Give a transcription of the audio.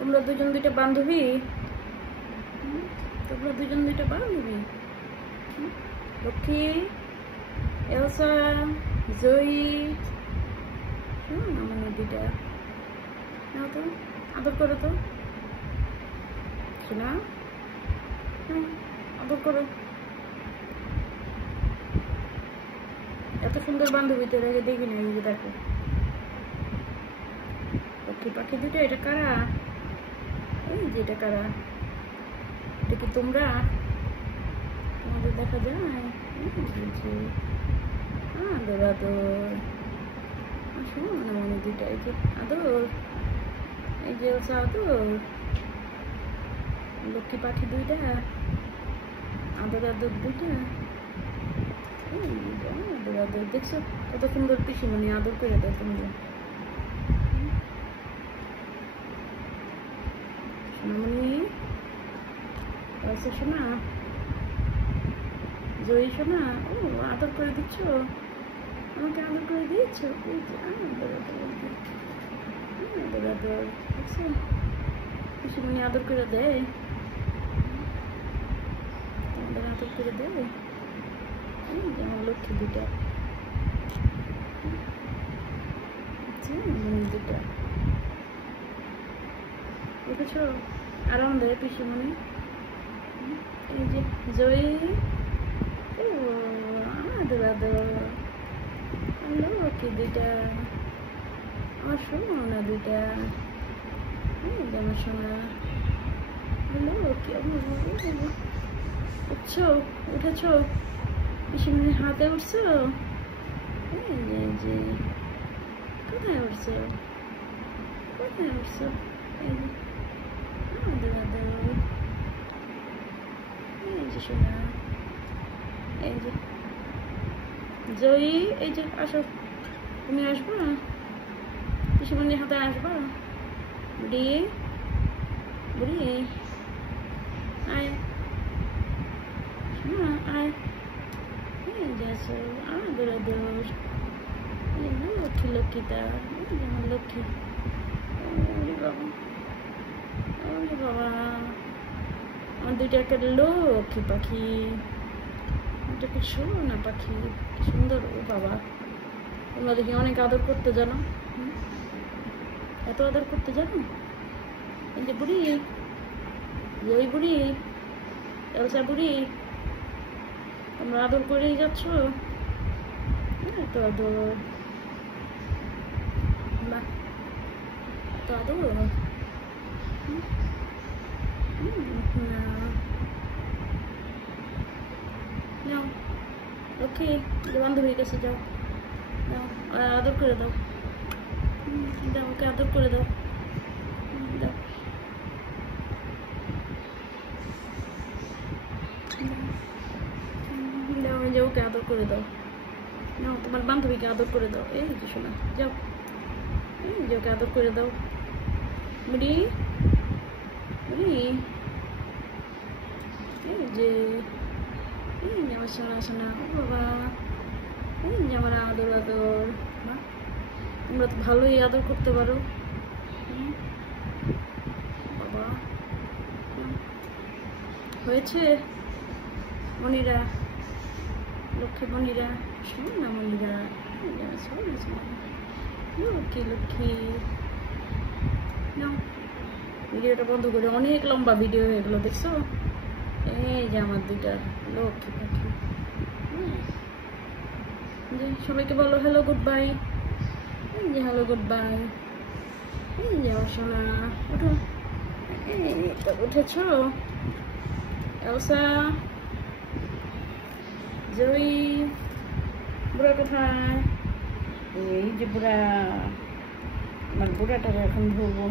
তোমরা দুজন দুইটা বান্ধবী, তোমরা দুজন দুইটা বান্ধবী। লক্ষ্মী, এলসা, জয়ী, আমার দুইটা নাও তো, আদর করো তো শোনা, আদর করো। এত সুন্দর বান্ধবী তোর আগে দেখিনি আমি, যে দেখো লক্ষ্মী পাখি দুটো। এটা কারা? এই যে এটা কারা? এটা কি তোমরা? তোমাদের দেখা যায়? আদর আদর, শোনো না মনে দুইটা। এই যে আদর, এই যে আদর, লক্ষ্মী পাখি দুইটা, আদর আদর দুইটা। আদর আদর, দেখছো কত সুন্দর পিসিমণি আদর করে দেয় তোমরা। সোনামণি, শোনা, জয়ী শোনা, ও আদর করে দিচ্ছ, আমাকে আদর করে দিয়েছ। আদর আদর আদর, দেখছো পিসিমণি আদর করে দেয়, তোমাদের আদর করে দেয়। আমার লক্ষ্মী দুটা, দুটা দেখেছ আরাম দেয় পিসিমণি। এই যে জয়ী, আদর আদর, লক্ষ্মী দুইটা, আমার শোনো না দুইটা, আমার সোনা লক্ষ্মী। উঠছো, উঠেছ পিসিমণির হাতে উঠছো? এই যে কোথায় উঠছো, কোথায় উঠছো? এই যে আদর আদর, এই যে সোনা, এই যে জয়ী, এই যে আসো, তুমি আসবা পিসিমণির হাতে, আসবা বুড়ি, বুড়ি আয়, শোনা আয়, এই যে আসো, আদর আদর, লক্ষ্মী লক্ষ্মীটা, আমার লক্ষ্মী। বাবা, ওরে বাবা, আমার দুইটা একটা লক্ষ্মী পাখি, এটাকে সোনা পাখি, কি সুন্দর। ও বাবা, তোমরা দেখি অনেক আদর করতে জানো, এত আদর করতে জানো। এই যে বুড়ি, ওই বুড়ি, এলসা বুড়ি, তোমরা আদর করেই যাচ্ছ, এত আদর, বাহ এত আদর। নাও লক্ষ্মী, বান্ধবীর কাছে যাও, নাও আদর করে দাও, ওকে আদর করে দাও, দাও দাও, এই যে ওকে আদর করে দাও, নাও তোমার বান্ধবীকে আদর করে দাও। এই যে শোনা, যাও, এই যে ওকে আদর করে দাও, বুড়ি বুড়ি, এই যে আমার সোনা সোনা, ও বাবা, এই যে আমার আদর আদর। তোমরা তো ভালোই আদর করতে পারো বাবা। হয়েছে মনিরা, লক্ষ্মী মনিরা, শোনো না মনিরা, লক্ষ্মী লক্ষ্মী। নাও ভিডিওটা বন্ধ করে, অনেক লম্বা ভিডিও হয়ে গেলো দেখছো। এই যে আমার দুইটা লক্ষ্মী পাখি, সবাইকে বলো হ্যালো গুড বাই। এই যে হ্যালো গুড বাই, এই যে সোনা, ওঠো, উঠেছ এলসা, জয়ী, বুড়া কোথায়? এই যে বুড়া, আমার বুড়াটাকে এখন ধরবো।